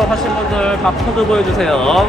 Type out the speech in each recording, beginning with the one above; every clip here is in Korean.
졸업하신 분들 다 코드 보여주세요.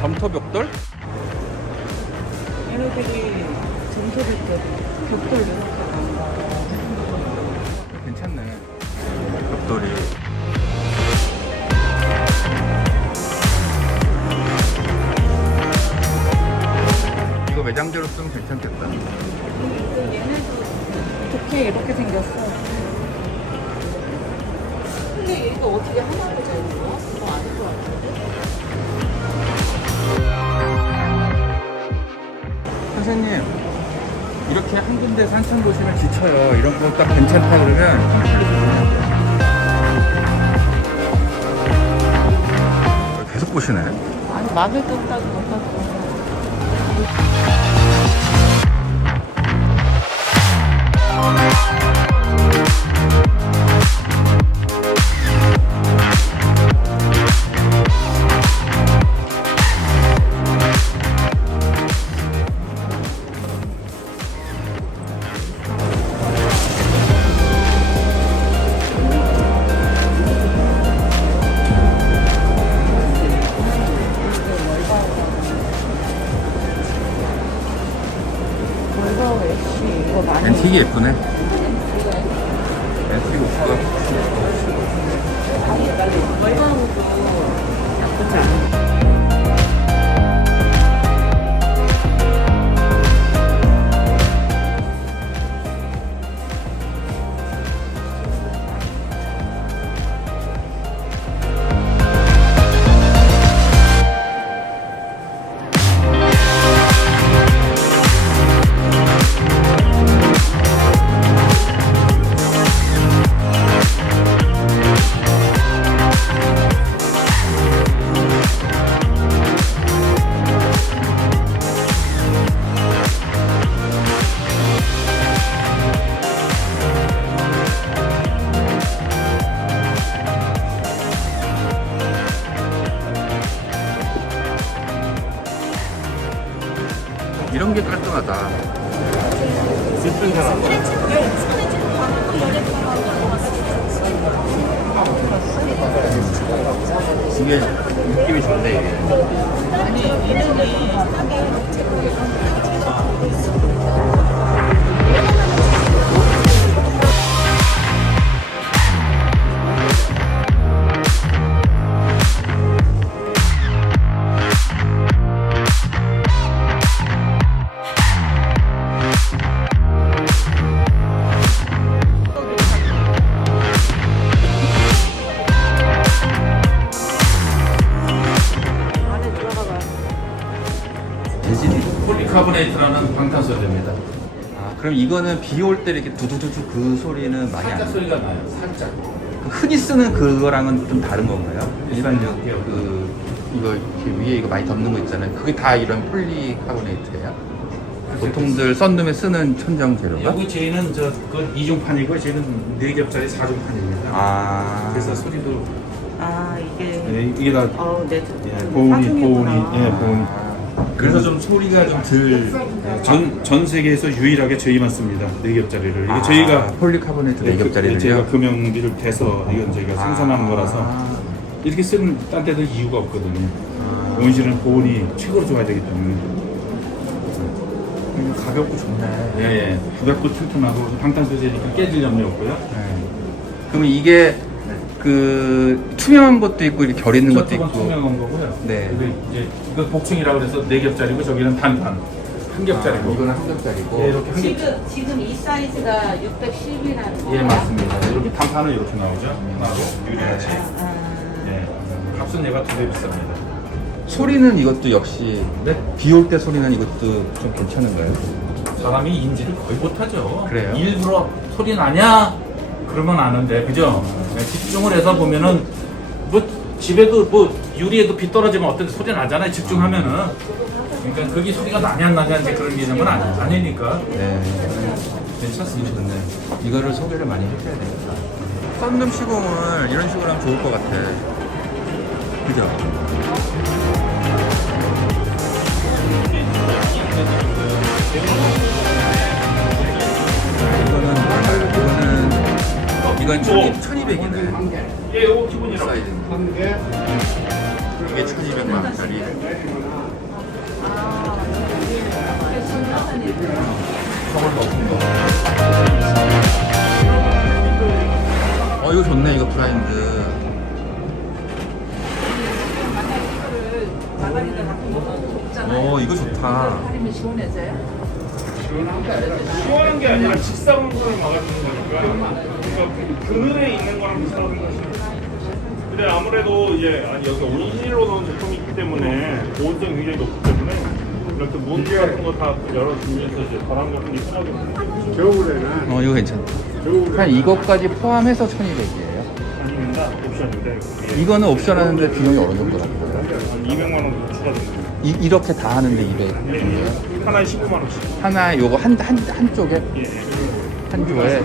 점토 벽돌? 얘네들이 점토를 벽돌 이렇게 나온다. 괜찮네. 벽돌이. 이거 매장재로 쓰면 괜찮겠다. 얘네도 좋게 이렇게 생겼어. 근데 얘가 어떻게 하나로 되는 거야? 그거 아닐 것 같은데? 선생님, 이렇게 한 군데서 한참 보시면 지쳐요. 이런 거 딱 괜찮다 그러면 계속 보시네. 아니, 마늘 뜬다고 못하고. 이거 많이 앤틱이 예쁘네. 앤틱 옷가. 월광도 나쁘지 않아. 이런 게 깔끔하다. 슬픈 사람. 이게 느낌이 좋네, 이게. 재질이 폴리카보네이트라는 방탄소재입니다. 아, 그럼 이거는 비 올 때 이렇게 두두두두 그 소리는 많이 안 살짝 나요? 소리가 나요. 살짝. 그 흔히 쓰는 그거랑은 좀 다른 건가요? 일반적 이거 이렇게 위에 이거 많이 덮는 거 있잖아요. 그게 다 이런 폴리카보네이트예요? 보통들 썬룸에 쓰는 천정 재료가? 여기 저희는 그 이중판이고 저희는 4겹짜리 4중판입니다. 아, 그래서 소리도 아, 이게. 이게 다 네. 보온이 그래서 좀 소리가 좀 덜. 전 세계에서 유일하게 저희만 씁니다. 4겹짜리를. 이게 아, 저희가 폴리카보네이트 네 겹짜리를요? 저희가 금형비를 대서 이건 저희가 생산하는 거라서 이렇게 쓰는 딴 데도 이유가 없거든요. 온실은 보온이 최고로 좋아야 되기 때문에. 가볍고 좋네. 예. 가볍고 튼튼하고 방탄소재니까 깨질 염려 없고요. 네. 그러면 이게 그 투명한 것도 있고 이렇게 결 있는 것도 저쪽은 있고. 투명한 거고요. 네. 그리고 이제 이거 복층이라고 해서 4겹짜리고 저기는 단판. 한 겹짜리고. 이거는 한 겹짜리고. 예, 이렇게 한 겹. 지금 이 사이즈가 610이라는 거예요? 예, 맞습니다. 이렇게 단판은 이렇게 나오죠. 나오고 유리같이. 예, 값은 얘가 두 배 비쌉니다. 소리는 이것도 역시 네? 비 올 때 소리는 이것도 좀 괜찮은 거예요. 사람이 인지를 거의 못하죠. 그래요? 일부러 소리 나냐? 그러면 아는데, 그죠? 네, 집중을 해서 보면은, 뭐, 집에도 뭐, 유리에도 비 떨어지면 어떤 소리 나잖아요, 집중하면은. 그러니까 그게 소리가 나냐, 안 나냐, 이제 그런 개념은 아니니까. 네. 괜찮습니다. 좋네. 이거를 소개를 많이 해줘야 되겠다. 썬룸 시공을 이런 식으로 하면 좋을 것 같아. 그죠? 이거는 얼마야? 이건 1200이네. 예, 요거 기본이라고. 사이즈. 이게 1200만 원짜리. 저걸 넣은 거. 이거 좋네, 이거 블라인드. 이거 좋다. 다리면 시원해져요? 시원한 게 아니라 직사광선을 막아주는 거니까 그러니까 그늘에 있는 거랑 비슷하다고 생각하시면 돼요. 근데 아무래도 이제 여기 온실로 넣은 제품이기 때문에 보온성이 굉장히 높기 때문에 이렇게 문 같은 거 다 열어주면서 이제 바람 같은 게 통하거든요. 겨울에는 이거 괜찮다. 한 이것까지 포함해서 1200이에요. 아닙니다. 옵션인데 그게 이거는 옵션 하는데 비용이 어느 정도라고 보여요? 한 200만 원 정도 추가됩니다. 이렇게 다 하는데 200. 예. 하나에 15만 원씩. 하나 요거 한쪽에 예. 한 조에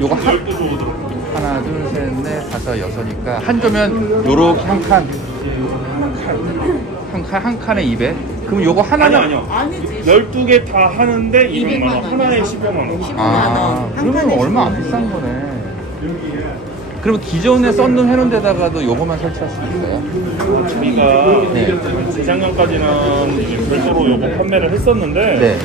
요거 12조 들어요. 하나 둘셋넷 다섯 여섯이니까 한 조면 요렇게 한 칸에 200. 그럼 요거 하나는 아니요. 아니지. 12개 다 하는데 200만 200만 원. 원. 하나에 15만 원. 15만 아, 원. 그러면 얼마 안 비싼 거네. 그럼 기존에 썬룸 해놓은 데다가도 요거만 설치할 수 있어요? 저희가 네. 재작년까지는 이제 별도로 요거 판매를 했었는데 네.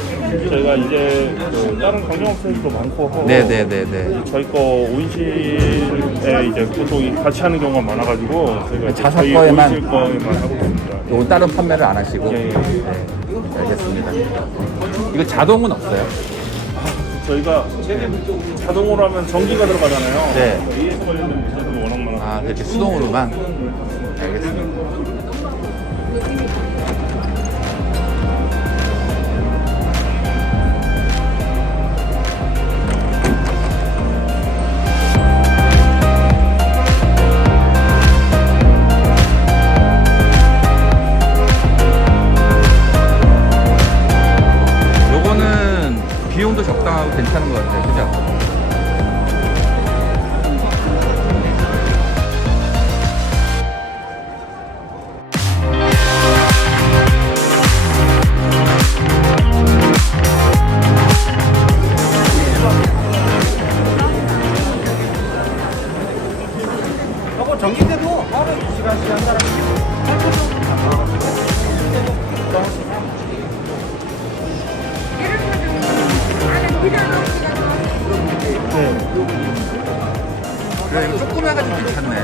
저희가 이제 그 다른 강정업체들도 많고 해서 네네네네. 저희 거 온실에 이제 보통 같이 하는 경우가 많아가지고 저희가 이제 자사 저희 거에만? 온실 거에만 하고 있습니다. 요거 다른 판매를 안 하시고? 예, 예. 네. 알겠습니다. 이거 자동은 없어요? 저희가 자동으로 하면 전기가 들어가잖아요. 네. AS 관련된 문제도 워낙 많아서 아, 그렇게 수동으로만? 알겠습니다. 요거는 비용도 적당하고 괜찮은 것 같아요. 그죠? 그래, 이거 조그매가지고 괜찮네.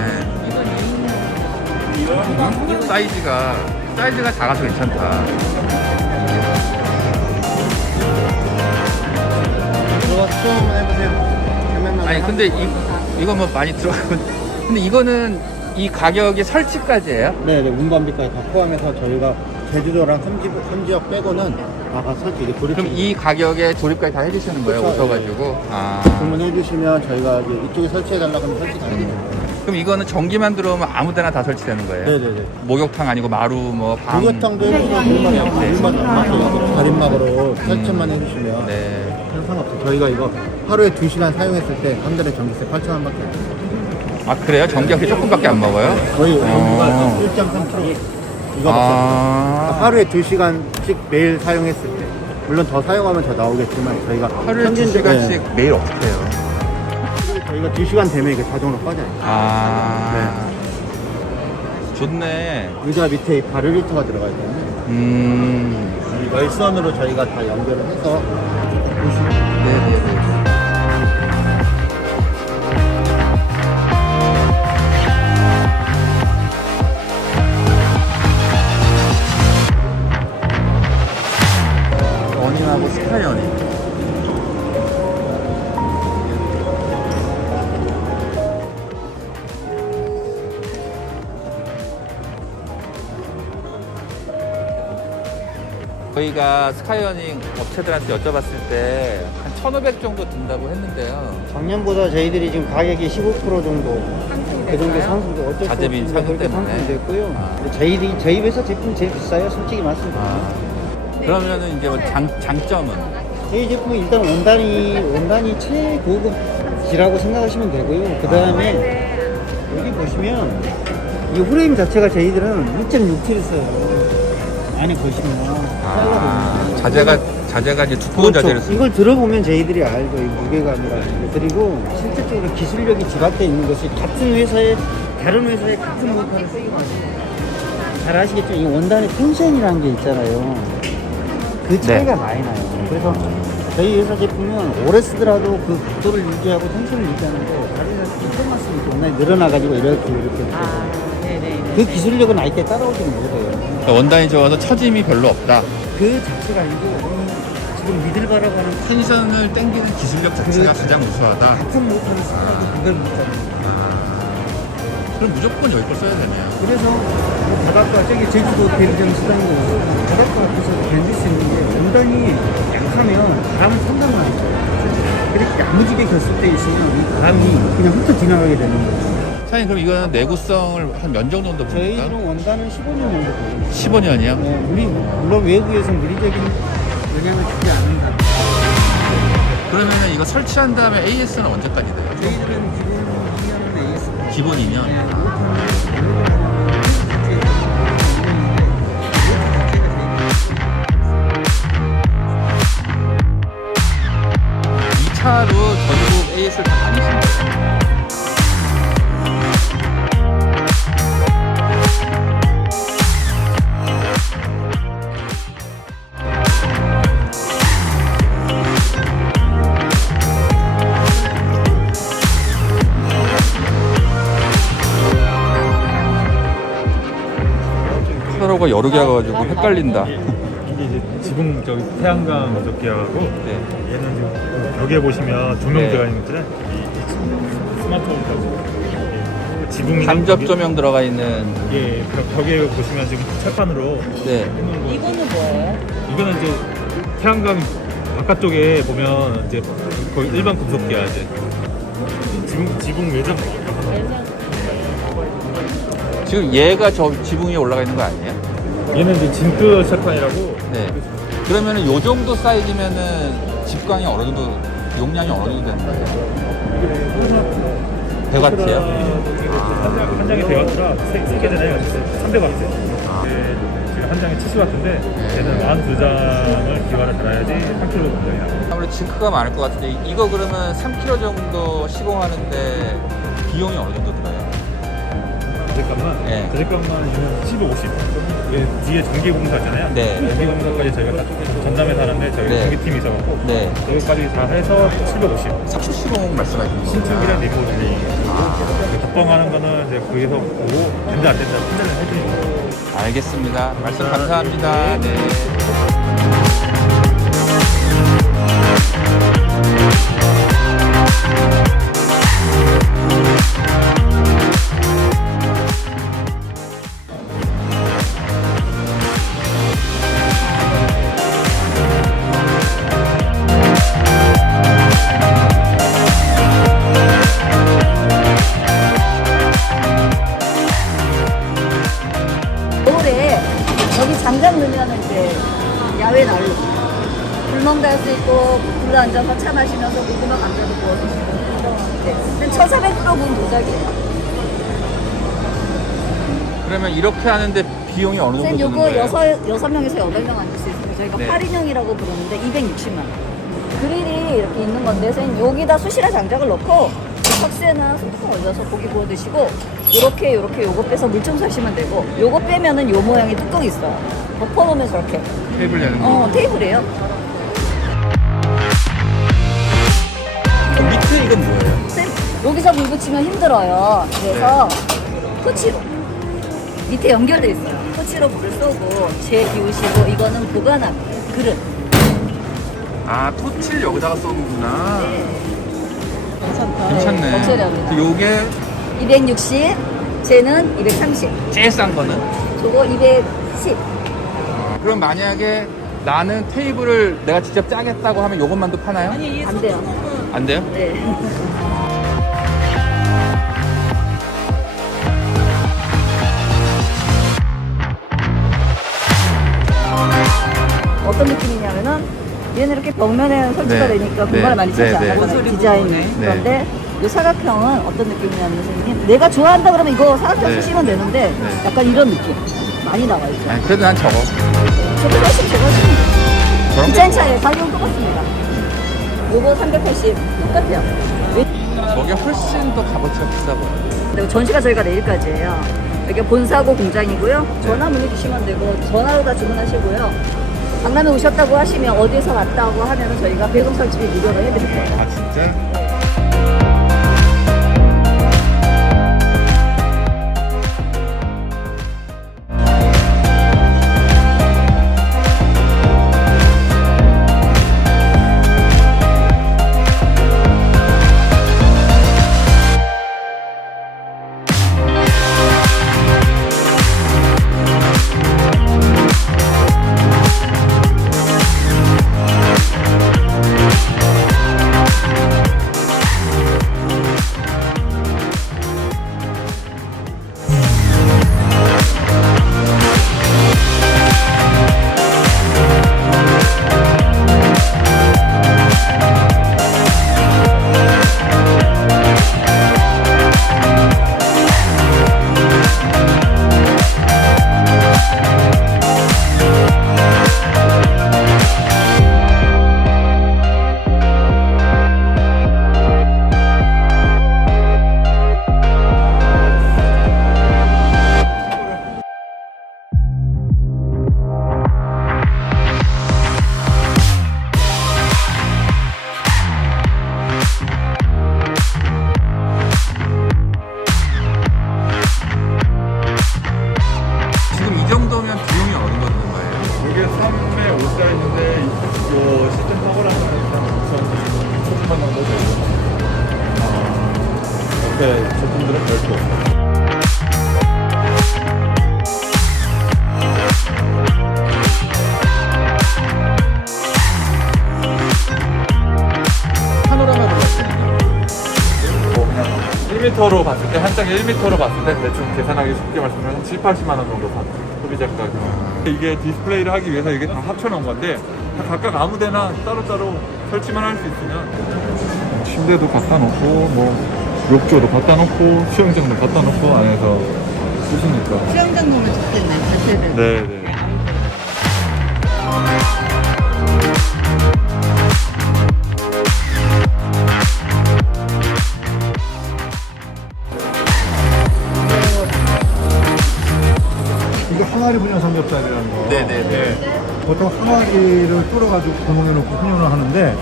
사이즈가 작아서 괜찮다. 들어가서 좀 해보세요. 아니 근데 이거 뭐 많이 들어가면 근데 이거는 이 가격이 설치까지예요? 네네, 운반비까지 다 포함해서 저희가 제주도랑 삼지역 빼고는 다 설치, 이게 그럼 조립. 이 가격에 조립까지 다 해주시는 거예요? 그렇죠. 오셔가지고. 아. 주문해 주시면 저희가 이제 이쪽에 설치해달라고 하면 설치 다 해주세요. 그럼 이거는 전기만 들어오면 아무데나 다 설치되는 거예요? 네네네. 목욕탕 아니고 마루 뭐 방. 목욕탕도 해주시면 물만 남았어요. 가림막으로 설치만 해주시면 네. 상관없어요. 저희가 이거 하루에 2시간 사용했을 때 한 달에 전기세 8,000원밖에 안 돼요. 아 그래요? 전기가 조금밖에 안 먹어요? 거의 온도가 1.3kg. 이거 아. 하루에 2시간씩 매일 사용했을 때. 물론 더 사용하면 더 나오겠지만 저희가 하루에 평균적으로 2시간씩 매일 어떻게 해요? 저희가 2시간 되면 이게 자동으로 꺼져요. 아. 좋네. 의자 밑에 발열 히터가 들어가 있거든요. 이 열선으로 저희가 다 연결을 해서 보시면 네네네. 저희가 스카이어닝 업체들한테 여쭤봤을 때 한 1,500 정도 든다고 했는데요. 작년보다 저희들이 지금 가격이 15% 정도 그 정도 상승, 어쩔 수 가재비 없습니다. 상승 그렇게 때문에. 상승됐고요. 아. 저희 회사 제품 제일 비싸요, 솔직히 말씀드리면. 그러면은 이제 뭐 장점은? 저희 제품은 일단 원단이 최고급이라고 생각하시면 되고요. 그 다음에 여기 보시면 이 프레임 자체가 저희들은 1.6T를 써요. 안에 보시면 자재가 이제 두꺼운 자재를 쓰고. 이걸 들어보면 저희들이 알죠. 이 무게감이라는 게. 그리고 실질적으로 기술력이 집약되어 있는 것이 같은 회사의 다른 회사의 같은 모터를 쓰고 잘 아시겠죠? 이 원단의 텐션이라는 게 있잖아요. 그 차이가 많이 나요. 그래서 저희 회사 제품은 오래 쓰더라도 그 각도를 유지하고 텐션을 유지하는데 다른 회사 조금만 쓰면 원단이 늘어나가지고 이렇게 네네. 그 기술력은 아예 따라오지는 못해요. 그러니까 원단이 좋아서 처짐이 별로 없다. 그 자체가 아니고 지금 미들바라고 하는 텐션을 땡기는 기술력 자체가 가장 우수하다. 같은 모터를 쓰더라도 그걸 못하는. 그럼 무조건 여기 걸 써야 되네요. 그래서 뭐 바닷가 저기 제주도 대리점 수단인 거 바닷가 앞에서 견딜 수 있는 게 원단이 약하면 바람을 상당히 많이 쏴요. 그렇게 야무지게 겼을 때 있으면 이 바람이 그냥 훑어 지나가게 되는 거예요. 사장님 그럼 이거는 내구성을 한 몇 년 정도 봅니까? 저희는 원단은 15년 정도 걸립니다. 15년이요? 네, 물론 외부에서 물리적인 영향을 주지 않는다. 그러면 이거 설치한 다음에 AS는 언제까지 돼요? 저희들은 기본 2년은 AS. 기본 2년? 이 차로 전국 AS를 다 다니신 거예요? 카로가 여러 개가 가지고 헷갈린다. 이게 이제 지붕 저기 태양광 무적기하고 네. 얘는 지금 벽에 보시면 조명 네. 들어가 있는 것들은 이 스마트폰까지 지붕이랑 간접 조명 들어가 있는. 예, 벽에 보시면 지금 철판으로 네. 해놓은 거. 이거는 뭐예요? 이거는 이제 태양광 바깥쪽에 보면 이제 거의 일반 금속기야 이제 지붕 외장. 지금 얘가 저 지붕 위에 올라가 있는 거 아니에요? 얘는 이제 징크 철판이라고. 네. 그러면은 요 정도 사이즈면은 집광이 어느 정도, 용량이 어느 정도 되는 거예요? 100W요? 한 장에 100W라 세 개잖아요. 300W. 지금 한 장에 70W인데 얘는 42장을 기관을 달아야지 3kg 정도이 나요. 아무래도 징크가 많을 것 같은데 이거 그러면 3kg 정도 시공하는데 비용이 어느 정도 들어요? 자재값만 네. 자재값만 750. 뒤에 전기 공사잖아요. 네. 전기 공사까지 저희가 다 전담해서 하는데 저희 네. 전기팀이 있어갖고 네. 여기까지 다 해서 750. 3초 시공 말씀하시는 거구나. 신축이랑 리모델링. 적방하는 거는 이제 거기서 보고 된다 안 된다 판단을 해주는 거예요. 알겠습니다. 말씀 감사합니다. 네. 겨울에 여기 장작 넣으면 이제 야외 난로 불멍 달 수 있고 불 앉아서 차 마시면서 고구마 감자도 구워 드시고 네. 1,400g 분 도자기예요. 그러면 이렇게 하는데 비용이 어느 정도 쌤 드는 요거 거예요? 6명에서 8명 앉을 수 있어요. 저희가 네. 8인용이라고 부르는데 260만 원. 그릴이 이렇게 있는 건데 쌤 여기다 숯이랑 장작을 넣고 석쇠나 소금 올려서 고기 구워 드시고 요렇게 요거 빼서 물 청소하시면 되고 요거 빼면은 요 모양의 뚜껑이 있어요. 덮어놓으면 저렇게 테이블 내는 거. 테이블이에요. 밑에 이건 뭐예요? 쌤 여기서 불 붙이면 힘들어요. 그래서 토치로 밑에 연결돼 있어요. 토치로 불을 쏘고 재 비우시고 이거는 보관하고 그릇. 아, 토치를 여기다가 쏘는구나. 괜찮다. 괜찮네. 적절합니다. 요게 260, 쟤는 230, 제일 싼 거는? 저거 210. 그럼 만약에 나는 테이블을 내가 직접 짜겠다고 하면 요것만도 파나요? 안 돼요. 안 돼요? 네. 어떤 느낌이냐면은 얘는 이렇게 벽면에 설치가 네. 되니까 네. 공간을 많이 차지 네, 네. 않아요. 디자인이. 네. 그런데 이 사각형은 어떤 느낌이냐면 선생님, 내가 좋아한다 그러면 이거 사각형 네. 쓰시면 되는데 네. 약간 이런 느낌 많이 나와 있죠. 아니, 그래도 난 저거. 저거 훨씬 제가 씁니다. 저런 디자인 게 차이에 가격은 똑같습니다. 요거 380 똑같아요. 저게 훨씬 더 값어치가 비싸 보여. 그리고 전시가 저희가 내일까지예요. 여기 본사고 공장이고요. 전화 문의 주시면 되고 전화로 다 주문하시고요. 강남에 오셨다고 하시면 어디에서 왔다고 하면 저희가 배송 설치비 무료로 해드릴게요. 아, 진짜? 지금 이 정도면 비용이 어느 정도 드는 거예요? 이게 3에 5사인데 요 시스템 서버를 하면 우선 6천만 원 정도 되고 옆에 제품들은 별도. 파노라마 들어갔거든요. 뭐 그냥 1m로 봤을 때, 한 장에 1m로 봤을 때 대충 계산하기 쉽게 말씀드리면 한 7, 80만 원 정도 선 소비자 가격. 이게 디스플레이를 하기 위해서 이게 다 합쳐놓은 건데 다 각각 아무데나 따로따로 설치만 할 수 있으면 침대도 갖다 놓고 뭐 욕조도 갖다 놓고 수영장도 갖다 놓고 안에서 쓰시니까. 수영장 놓으면 좋겠네. 자체를. 네네. 이거 항아리 분양 삼겹살이라는 거. 네네네. 보통 항아리를 뚫어가지고 구멍에 넣고 훈연을 하는데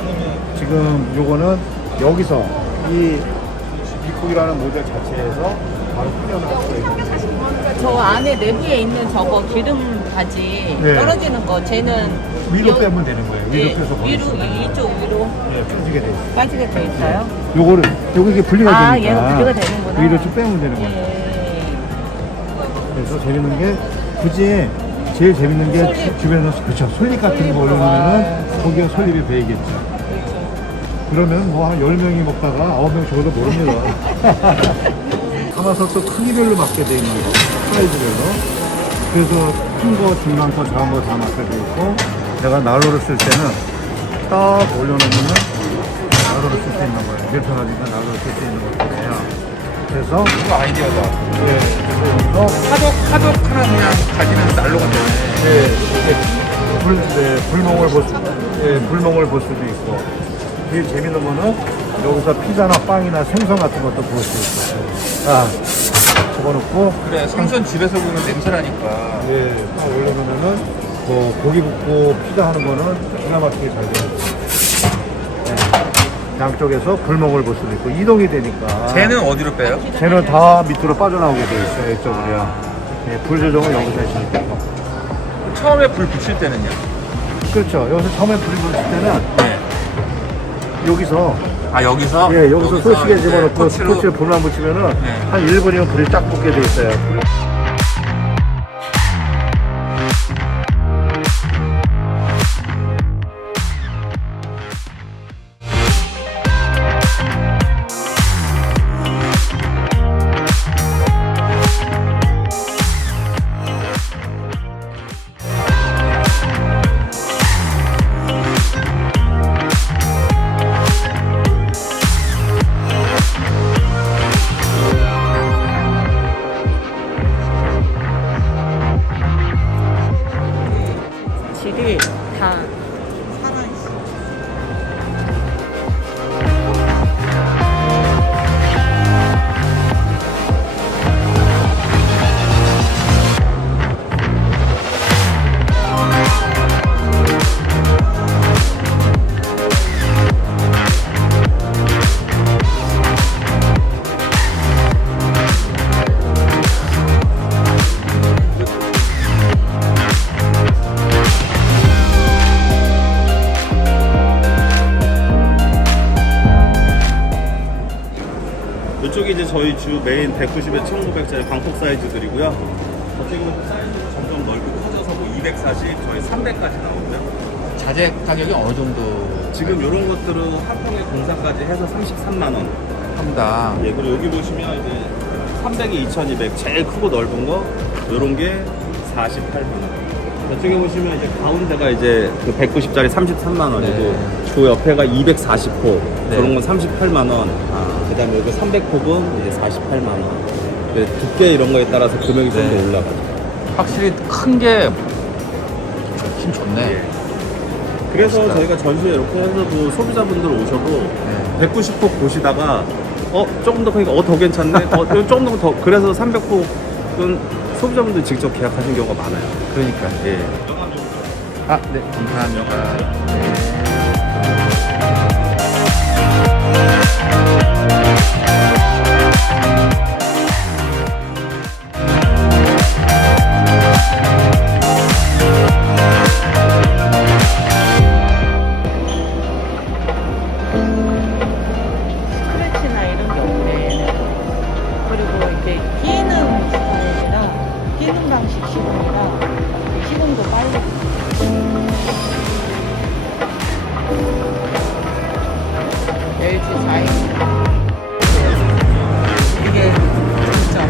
지금 요거는 여기서 이 미쿡이라는 모델 자체에서 바로 훈연을 할 수가 있거든요. 저 안에 내부에 있는 저거 기름 바지 네. 떨어지는 거 쟤는 위로 여- 빼면 되는 거예요. 위로 네, 빼서 위로 버리시면 이쪽 위로 예, 빠지게 돼 있어요. 빠지게 돼 있어요. 요거를 요거 이게 분리가 아, 되니까 얘가 분리가 되는구나. 위로 쭉 빼면 되는 거예요. 예. 그래서 재밌는 게 굳이 제일 재밌는 게 주변에서 그렇죠 솔잎 같은 거 올려놓으면은 거기가 솔잎이 배이겠죠. 그러면 뭐 한 10명이 먹다가 9명 죽어도 모릅니다. 가마솥도 크기별로 맞게 돼 있는 거 사이즈별로. 그래서 큰 거, 중간 거, 작은 거 다 맞게 돼 있고 내가 난로를 쓸 때는 딱 올려놓으면은 난로를 쓸 수 있는 거예요. 밀편하니까 난로를 쓸 수 있는 거예요. 그래서 이거 아이디어다. 예, 그래서 여기서 화덕 하나 그냥 가지는 난로가 되네. 네, 불멍을 볼 수, 불멍을 볼 수도 있고. 제일 재밌는 거는 여기서 피자나 빵이나 생선 같은 것도 구울 수 있어요. 아, 집어넣고, 그래, 생선 집에서 구우면 냄새나니까. 예, 딱 올려놓으면은, 뭐, 고기 굽고 피자 하는 거는 기가 막히게 잘 돼요. 네. 양쪽에서 불멍을 볼 수도 있고, 이동이 되니까. 쟤는 어디로 빼요? 쟤는 다 밑으로 빠져나오게 돼 있어요, 이쪽으로요. 예, 불 조정을 여기서 하시면 되고. 처음에 불 붙일 때는요? 그렇죠. 여기서 처음에 불이 붙을 때는, 네. 여기서 아, 여기서? 예, 여기서 소시계 이제 집어넣고 토치로- 토치를 불만 붙이면은 네. 한 1분이면 불이 딱 붙게 돼 있어요. 것들이 다 살아있어. 이쪽이 이제 저희 주 메인 190에 1900짜리 광폭 사이즈들이고요. 저쪽은 사이즈가 점점 넓고 커져서 뭐 240, 저희 300까지 나오고요. 자재 가격이 어느 정도 지금 이런 것들은 한 통에 공사까지 해서 33만 원. 합니다. 예, 그리고 여기 보시면 이제 300이 2200, 제일 크고 넓은 거, 요런 게 48만 원. 저쪽에 보시면 이제 가운데가 이제 그 190짜리 33만 원이고, 네. 그 옆에가 240호, 네. 저런 건 38만 원. 그 다음에 여기 300호는 이제 48만 원. 네, 두께 이런 거에 따라서 금액이 좀 네. 더 올라가죠. 확실히 큰 게 좋긴 좋네. 그래서 멋있다. 저희가 전시회 이렇게 해서도 소비자분들 오셔도 네. 190호 보시다가 조금 더 크니까 더 괜찮네. 조금 더 그래서 300호는 소비자분들 직접 계약하신 경우가 많아요. 그러니까. 예. 아, 네, 감사합니다. 네. 스크래치나 이런 게 없네. 그리고 이제 끼는 스타일이라 끼는 방식 시공이라 시공도 빨리. LG 4인 이게 진짜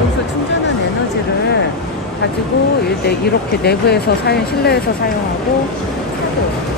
여기서 충전한 에너지를 가지고 이렇게 내부에서 실내에서 사용하고 차도